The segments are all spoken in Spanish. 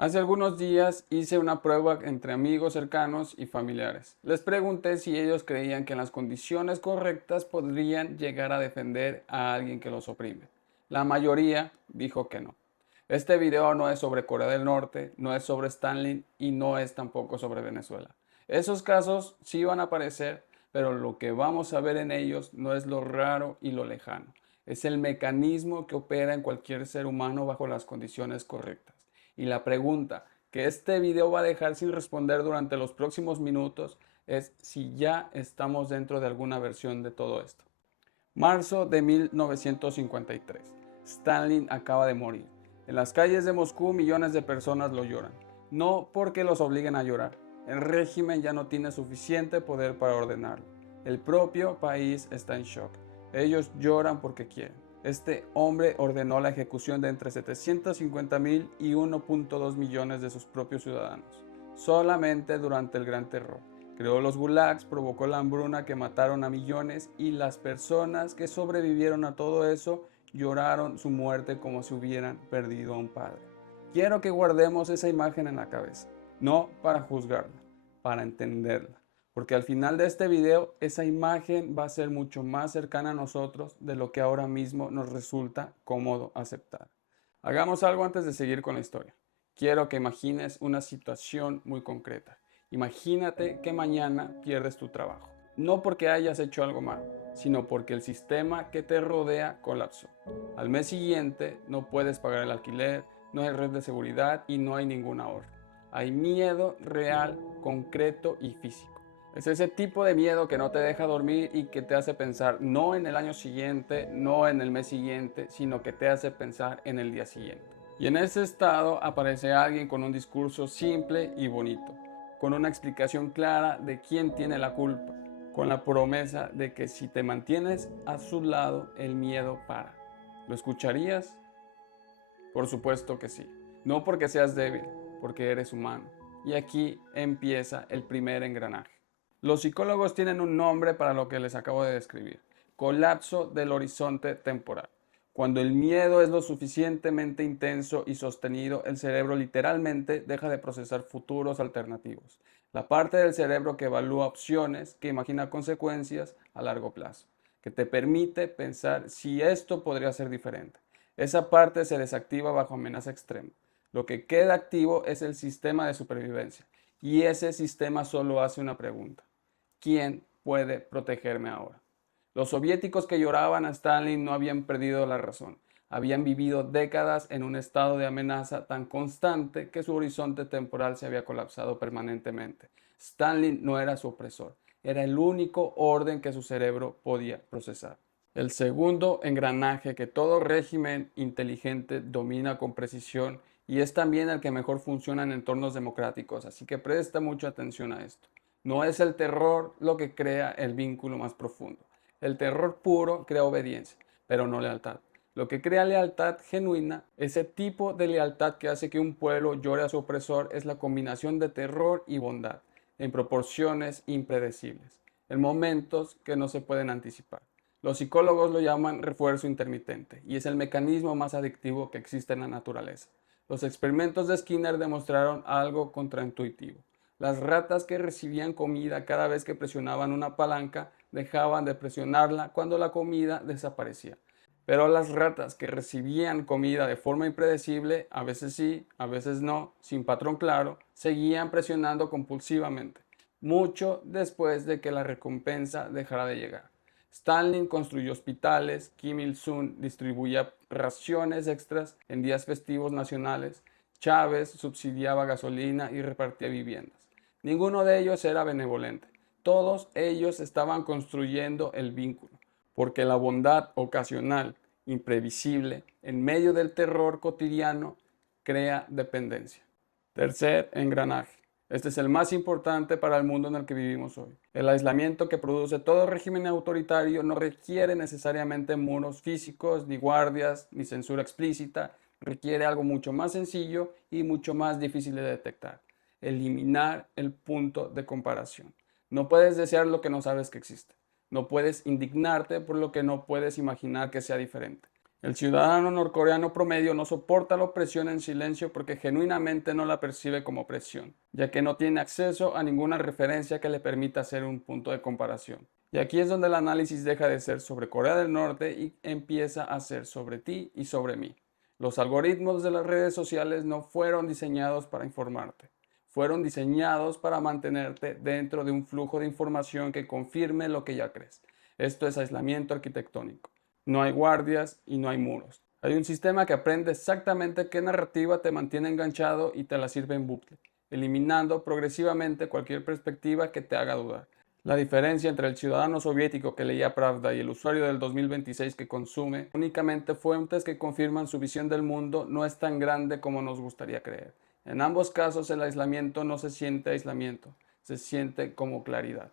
Hace algunos días hice una prueba entre amigos cercanos y familiares. Les pregunté si ellos creían que en las condiciones correctas podrían llegar a defender a alguien que los oprime. La mayoría dijo que no. Este video no es sobre Corea del Norte, no es sobre Stalin y no es tampoco sobre Venezuela. Esos casos sí van a aparecer, pero lo que vamos a ver en ellos no es lo raro y lo lejano. Es el mecanismo que opera en cualquier ser humano bajo las condiciones correctas. Y la pregunta que este video va a dejar sin responder durante los próximos minutos es si ya estamos dentro de alguna versión de todo esto. Marzo de 1953. Stalin acaba de morir. En las calles de Moscú millones de personas lo lloran. No porque los obliguen a llorar. El régimen ya no tiene suficiente poder para ordenarlo. El propio país está en shock. Ellos lloran porque quieren. Este hombre ordenó la ejecución de entre 750,000 y 1.2 millones de sus propios ciudadanos, solamente durante el Gran Terror. Creó los gulags, provocó la hambruna que mataron a millones y las personas que sobrevivieron a todo eso lloraron su muerte como si hubieran perdido a un padre. Quiero que guardemos esa imagen en la cabeza, no para juzgarla, para entenderla. Porque al final de este video esa imagen va a ser mucho más cercana a nosotros de lo que ahora mismo nos resulta cómodo aceptar. Hagamos algo antes de seguir con la historia. Quiero que imagines una situación muy concreta. Imagínate que mañana pierdes tu trabajo. No porque hayas hecho algo malo, sino porque el sistema que te rodea colapsó. Al mes siguiente no puedes pagar el alquiler, no hay red de seguridad y no hay ningún ahorro. Hay miedo real, concreto y físico. Es ese tipo de miedo que no te deja dormir y que te hace pensar no en el año siguiente, no en el mes siguiente, sino que te hace pensar en el día siguiente. Y en ese estado aparece alguien con un discurso simple y bonito, con una explicación clara de quién tiene la culpa, con la promesa de que si te mantienes a su lado, el miedo para. ¿Lo escucharías? Por supuesto que sí. No porque seas débil, porque eres humano. Y aquí empieza el primer engranaje. Los psicólogos tienen un nombre para lo que les acabo de describir: colapso del horizonte temporal. Cuando el miedo es lo suficientemente intenso y sostenido, el cerebro literalmente deja de procesar futuros alternativos. La parte del cerebro que evalúa opciones, que imagina consecuencias a largo plazo, que te permite pensar si esto podría ser diferente. Esa parte se desactiva bajo amenaza extrema. Lo que queda activo es el sistema de supervivencia. Y ese sistema solo hace una pregunta: ¿quién puede protegerme ahora? Los soviéticos que lloraban a Stalin no habían perdido la razón. Habían vivido décadas en un estado de amenaza tan constante que su horizonte temporal se había colapsado permanentemente. Stalin no era su opresor, era el único orden que su cerebro podía procesar. El segundo engranaje que todo régimen inteligente domina con precisión y es también el que mejor funciona en entornos democráticos, así que presta mucha atención a esto. No es el terror lo que crea el vínculo más profundo. El terror puro crea obediencia, pero no lealtad. Lo que crea lealtad genuina, ese tipo de lealtad que hace que un pueblo llore a su opresor, es la combinación de terror y bondad, en proporciones impredecibles, en momentos que no se pueden anticipar. Los psicólogos lo llaman refuerzo intermitente y es el mecanismo más adictivo que existe en la naturaleza. Los experimentos de Skinner demostraron algo contraintuitivo. Las ratas que recibían comida cada vez que presionaban una palanca dejaban de presionarla cuando la comida desaparecía. Pero las ratas que recibían comida de forma impredecible, a veces sí, a veces no, sin patrón claro, seguían presionando compulsivamente, mucho después de que la recompensa dejara de llegar. Stalin construyó hospitales, Kim Il-sung distribuía raciones extras en días festivos nacionales, Chávez subsidiaba gasolina y repartía viviendas. Ninguno de ellos era benevolente. Todos ellos estaban construyendo el vínculo, porque la bondad ocasional, imprevisible, en medio del terror cotidiano, crea dependencia. Tercer engranaje. Este es el más importante para el mundo en el que vivimos hoy. El aislamiento que produce todo régimen autoritario no requiere necesariamente muros físicos, ni guardias, ni censura explícita. Requiere algo mucho más sencillo y mucho más difícil de detectar: eliminar el punto de comparación. No puedes desear lo que no sabes que existe. No puedes indignarte por lo que no puedes imaginar que sea diferente. El ciudadano norcoreano promedio no soporta la opresión en silencio porque genuinamente no la percibe como opresión, ya que no tiene acceso a ninguna referencia que le permita hacer un punto de comparación. Y aquí es donde el análisis deja de ser sobre Corea del Norte y empieza a ser sobre ti y sobre mí. Los algoritmos de las redes sociales no fueron diseñados para informarte, fueron diseñados para mantenerte dentro de un flujo de información que confirme lo que ya crees. Esto es aislamiento arquitectónico. No hay guardias y no hay muros. Hay un sistema que aprende exactamente qué narrativa te mantiene enganchado y te la sirve en bucle, eliminando progresivamente cualquier perspectiva que te haga dudar. La diferencia entre el ciudadano soviético que leía Pravda y el usuario del 2026 que consume únicamente fuentes que confirman su visión del mundo no es tan grande como nos gustaría creer. En ambos casos el aislamiento no se siente aislamiento, se siente como claridad.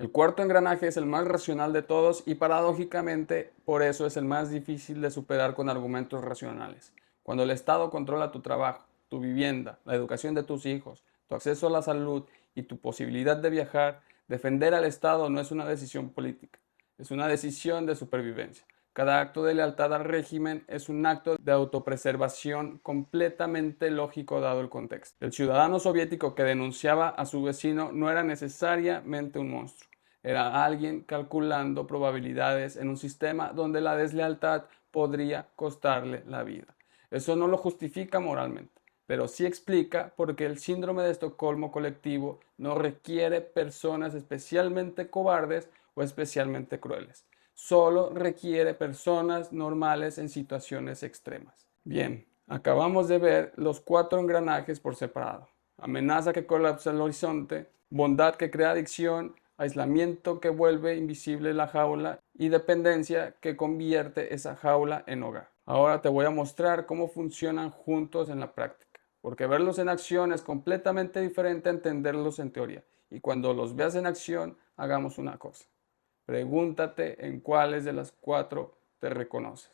El cuarto engranaje es el más racional de todos y paradójicamente por eso es el más difícil de superar con argumentos racionales. Cuando el Estado controla tu trabajo, tu vivienda, la educación de tus hijos, tu acceso a la salud y tu posibilidad de viajar, defender al Estado no es una decisión política, es una decisión de supervivencia. Cada acto de lealtad al régimen es un acto de autopreservación completamente lógico dado el contexto. El ciudadano soviético que denunciaba a su vecino no era necesariamente un monstruo, era alguien calculando probabilidades en un sistema donde la deslealtad podría costarle la vida. Eso no lo justifica moralmente, pero sí explica por qué el síndrome de Estocolmo colectivo no requiere personas especialmente cobardes o especialmente crueles. Solo requiere personas normales en situaciones extremas. Bien, acabamos de ver los cuatro engranajes por separado. Amenaza que colapsa el horizonte, bondad que crea adicción, aislamiento que vuelve invisible la jaula y dependencia que convierte esa jaula en hogar. Ahora te voy a mostrar cómo funcionan juntos en la práctica, porque verlos en acción es completamente diferente a entenderlos en teoría. Y cuando los veas en acción, hagamos una cosa. Pregúntate en cuáles de las cuatro te reconoces,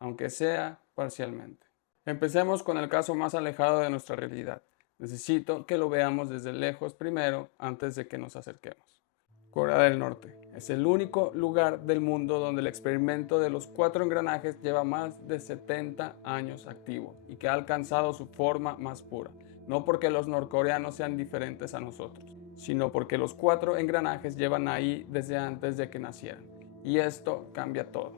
aunque sea parcialmente. Empecemos con el caso más alejado de nuestra realidad. Necesito que lo veamos desde lejos primero antes de que nos acerquemos. Corea del Norte es el único lugar del mundo donde el experimento de los cuatro engranajes lleva más de 70 años activo y que ha alcanzado su forma más pura, no porque los norcoreanos sean diferentes a nosotros, sino porque los cuatro engranajes llevan ahí desde antes de que nacieran. Y esto cambia todo.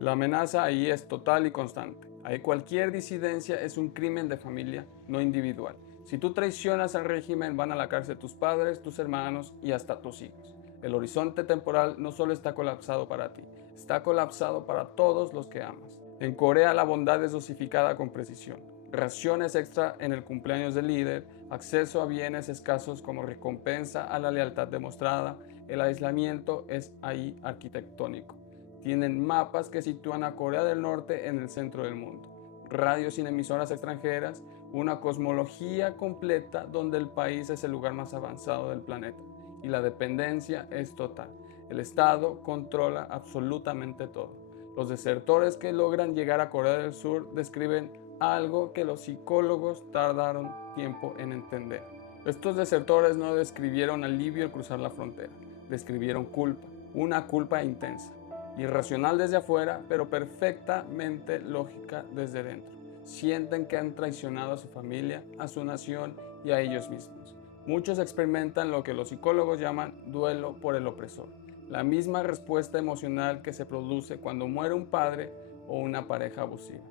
La amenaza ahí es total y constante. Ahí cualquier disidencia es un crimen de familia, no individual. Si tú traicionas al régimen, van a la cárcel tus padres, tus hermanos y hasta tus hijos. El horizonte temporal no solo está colapsado para ti, está colapsado para todos los que amas. En Corea la bondad es dosificada con precisión. Raciones extra en el cumpleaños del líder, acceso a bienes escasos como recompensa a la lealtad demostrada, el aislamiento es ahí arquitectónico. Tienen mapas que sitúan a Corea del Norte en el centro del mundo, radios sin emisoras extranjeras, una cosmología completa donde el país es el lugar más avanzado del planeta y la dependencia es total. El Estado controla absolutamente todo. Los desertores que logran llegar a Corea del Sur describen algo que los psicólogos tardaron tiempo en entender. Estos desertores no describieron alivio al cruzar la frontera, describieron culpa, una culpa intensa, irracional desde afuera, pero perfectamente lógica desde dentro. Sienten que han traicionado a su familia, a su nación y a ellos mismos. Muchos experimentan lo que los psicólogos llaman duelo por el opresor, la misma respuesta emocional que se produce cuando muere un padre o una pareja abusiva.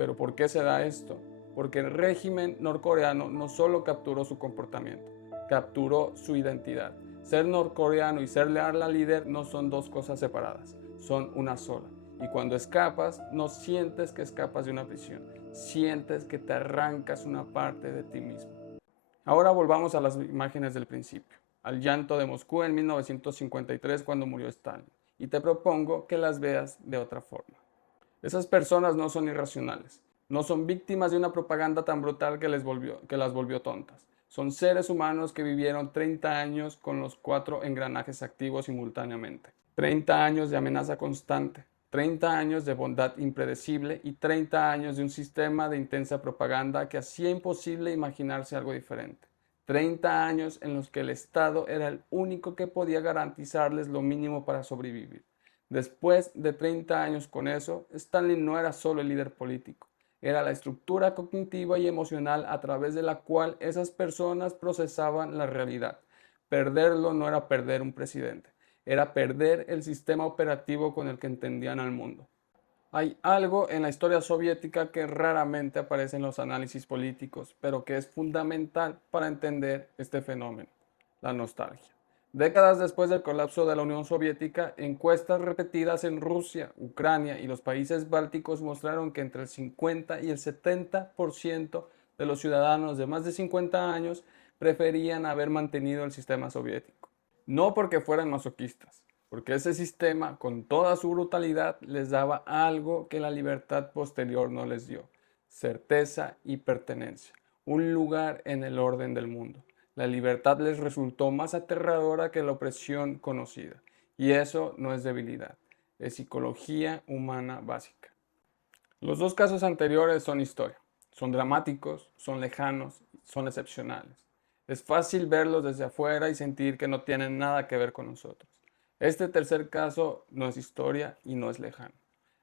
¿Pero por qué se da esto? Porque el régimen norcoreano no solo capturó su comportamiento, capturó su identidad. Ser norcoreano y ser leal al líder no son dos cosas separadas, son una sola. Y cuando escapas, no sientes que escapas de una prisión, sientes que te arrancas una parte de ti mismo. Ahora volvamos a las imágenes del principio, al llanto de Moscú en 1953 cuando murió Stalin, y te propongo que las veas de otra forma. Esas personas no son irracionales, no son víctimas de una propaganda tan brutal que las volvió tontas. Son seres humanos que vivieron 30 años con los cuatro engranajes activos simultáneamente. 30 años de amenaza constante, 30 años de bondad impredecible y 30 años de un sistema de intensa propaganda que hacía imposible imaginarse algo diferente. 30 años en los que el Estado era el único que podía garantizarles lo mínimo para sobrevivir. Después de 30 años con eso, Stalin no era solo el líder político, era la estructura cognitiva y emocional a través de la cual esas personas procesaban la realidad. Perderlo no era perder un presidente, era perder el sistema operativo con el que entendían al mundo. Hay algo en la historia soviética que raramente aparece en los análisis políticos, pero que es fundamental para entender este fenómeno: la nostalgia. Décadas después del colapso de la Unión Soviética, encuestas repetidas en Rusia, Ucrania y los países bálticos mostraron que entre el 50 y el 70% de los ciudadanos de más de 50 años preferían haber mantenido el sistema soviético. No porque fueran masoquistas, porque ese sistema, con toda su brutalidad, les daba algo que la libertad posterior no les dio: certeza y pertenencia, un lugar en el orden del mundo. La libertad les resultó más aterradora que la opresión conocida, y eso no es debilidad, es psicología humana básica. Los dos casos anteriores son historia, son dramáticos, son lejanos, son excepcionales. Es fácil verlos desde afuera y sentir que no tienen nada que ver con nosotros. Este tercer caso no es historia y no es lejano.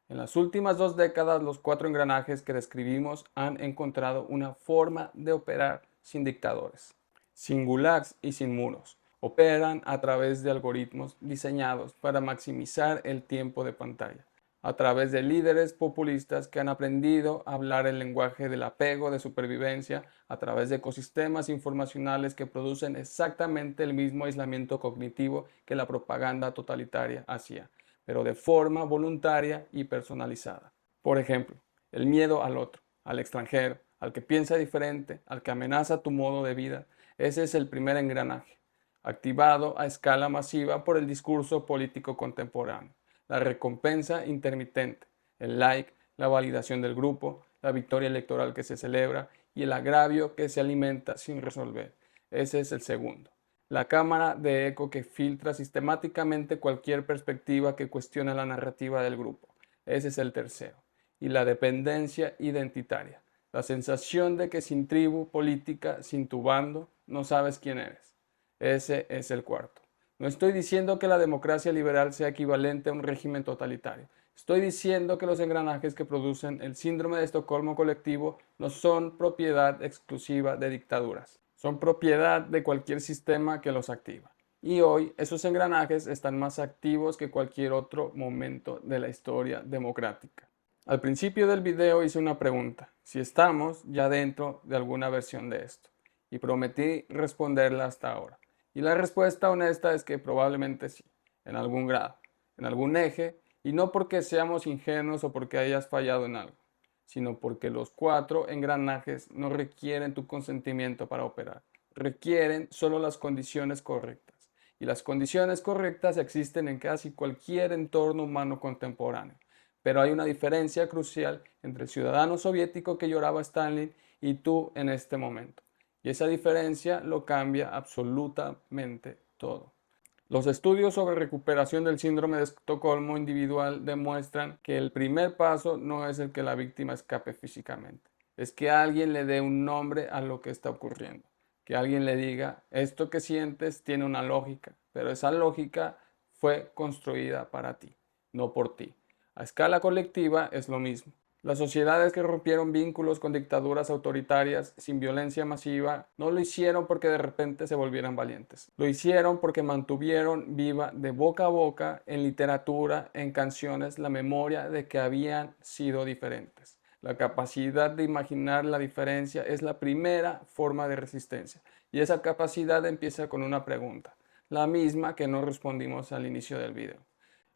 En las últimas 2 décadas, los 4 engranajes que describimos han encontrado una forma de operar sin dictadores, sin gulags y sin muros. Operan a través de algoritmos diseñados para maximizar el tiempo de pantalla, a través de líderes populistas que han aprendido a hablar el lenguaje del apego, de supervivencia, a través de ecosistemas informacionales que producen exactamente el mismo aislamiento cognitivo que la propaganda totalitaria hacía, pero de forma voluntaria y personalizada. Por ejemplo, el miedo al otro, al extranjero, al que piensa diferente, al que amenaza tu modo de vida. Ese es el primer engranaje, activado a escala masiva por el discurso político contemporáneo. La recompensa intermitente, el like, la validación del grupo, la victoria electoral que se celebra y el agravio que se alimenta sin resolver. Ese es el segundo. La cámara de eco que filtra sistemáticamente cualquier perspectiva que cuestione la narrativa del grupo. Ese es el tercero. Y la dependencia identitaria. La sensación de que sin tribu política, sin tu bando, no sabes quién eres. Ese es el cuarto. No estoy diciendo que la democracia liberal sea equivalente a un régimen totalitario. Estoy diciendo que los engranajes que producen el síndrome de Estocolmo colectivo no son propiedad exclusiva de dictaduras. Son propiedad de cualquier sistema que los activa. Y hoy esos engranajes están más activos que cualquier otro momento de la historia democrática. Al principio del video hice una pregunta: si estamos ya dentro de alguna versión de esto, y prometí responderla hasta ahora. Y la respuesta honesta es que probablemente sí, en algún grado, en algún eje, y no porque seamos ingenuos o porque hayas fallado en algo, sino porque los 4 engranajes no requieren tu consentimiento para operar, requieren solo las condiciones correctas. Y las condiciones correctas existen en casi cualquier entorno humano contemporáneo. Pero hay una diferencia crucial entre el ciudadano soviético que lloraba a Stalin y tú en este momento. Y esa diferencia lo cambia absolutamente todo. Los estudios sobre recuperación del síndrome de Estocolmo individual demuestran que el primer paso no es el que la víctima escape físicamente, es que alguien le dé un nombre a lo que está ocurriendo, que alguien le diga: esto que sientes tiene una lógica, pero esa lógica fue construida para ti, no por ti. A escala colectiva es lo mismo. Las sociedades que rompieron vínculos con dictaduras autoritarias sin violencia masiva no lo hicieron porque de repente se volvieran valientes. Lo hicieron porque mantuvieron viva de boca a boca, en literatura, en canciones, la memoria de que habían sido diferentes. La capacidad de imaginar la diferencia es la primera forma de resistencia. Y esa capacidad empieza con una pregunta, la misma que no respondimos al inicio del video.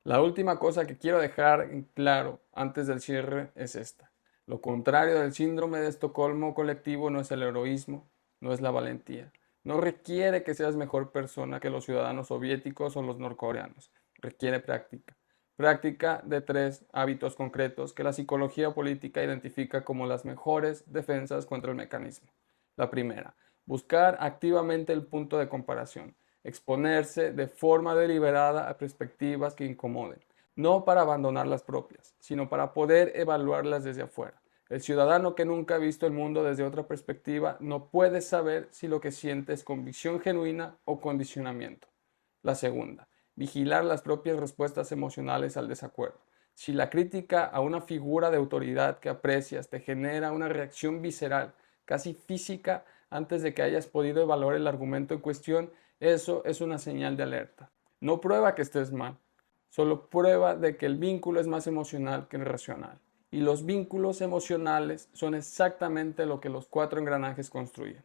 La última cosa que quiero dejar en claro antes del cierre es esta: lo contrario del síndrome de Estocolmo colectivo no es el heroísmo, no es la valentía. No requiere que seas mejor persona que los ciudadanos soviéticos o los norcoreanos. Requiere práctica. Práctica de 3 hábitos concretos que la psicología política identifica como las mejores defensas contra el mecanismo. La primera: buscar activamente el punto de comparación. Exponerse de forma deliberada a perspectivas que incomoden, no para abandonar las propias, sino para poder evaluarlas desde afuera. El ciudadano que nunca ha visto el mundo desde otra perspectiva no puede saber si lo que siente es convicción genuina o condicionamiento. La segunda: vigilar las propias respuestas emocionales al desacuerdo. Si la crítica a una figura de autoridad que aprecias te genera una reacción visceral, casi física, antes de que hayas podido evaluar el argumento en cuestión, eso es una señal de alerta. No prueba que estés mal, solo prueba de que el vínculo es más emocional que racional. Y los vínculos emocionales son exactamente lo que los 4 engranajes construyen.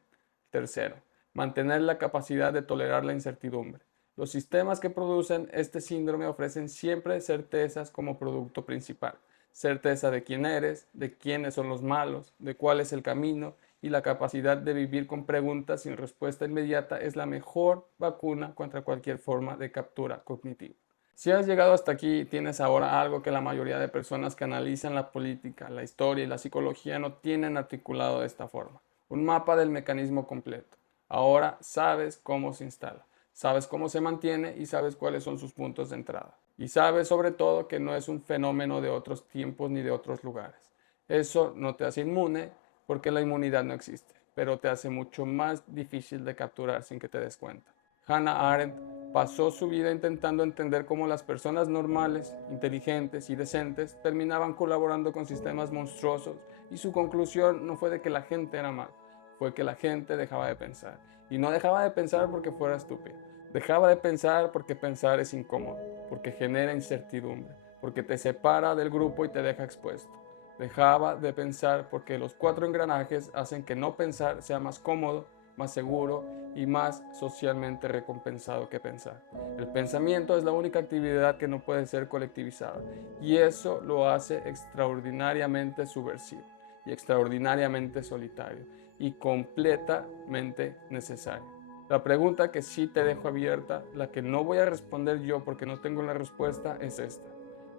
Tercero, mantener la capacidad de tolerar la incertidumbre. Los sistemas que producen este síndrome ofrecen siempre certezas como producto principal. Certeza de quién eres, de quiénes son los malos, de cuál es el camino, y la capacidad de vivir con preguntas sin respuesta inmediata es la mejor vacuna contra cualquier forma de captura cognitiva. Si has llegado hasta aquí, tienes ahora algo que la mayoría de personas que analizan la política, la historia y la psicología no tienen articulado de esta forma. Un mapa del mecanismo completo. Ahora sabes cómo se instala, sabes cómo se mantiene y sabes cuáles son sus puntos de entrada. Y sabes sobre todo que no es un fenómeno de otros tiempos ni de otros lugares. Eso no te hace inmune porque la inmunidad no existe, pero te hace mucho más difícil de capturar sin que te des cuenta. Hannah Arendt pasó su vida intentando entender cómo las personas normales, inteligentes y decentes terminaban colaborando con sistemas monstruosos, y su conclusión no fue de que la gente era mal, fue que la gente dejaba de pensar. Y no dejaba de pensar porque fuera estúpido. Dejaba de pensar porque pensar es incómodo, porque genera incertidumbre, porque te separa del grupo y te deja expuesto. Dejaba de pensar porque los 4 engranajes hacen que no pensar sea más cómodo, más seguro y más socialmente recompensado que pensar. El pensamiento es la única actividad que no puede ser colectivizada, y eso lo hace extraordinariamente subversivo y extraordinariamente solitario y completamente necesario. La pregunta que sí te dejo abierta, la que no voy a responder yo porque no tengo la respuesta, es esta.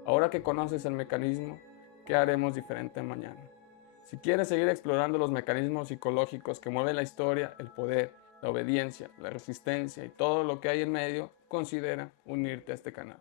Ahora que conoces el mecanismo, ¿qué haremos diferente mañana? Si quieres seguir explorando los mecanismos psicológicos que mueven la historia, el poder, la obediencia, la resistencia y todo lo que hay en medio, considera unirte a este canal.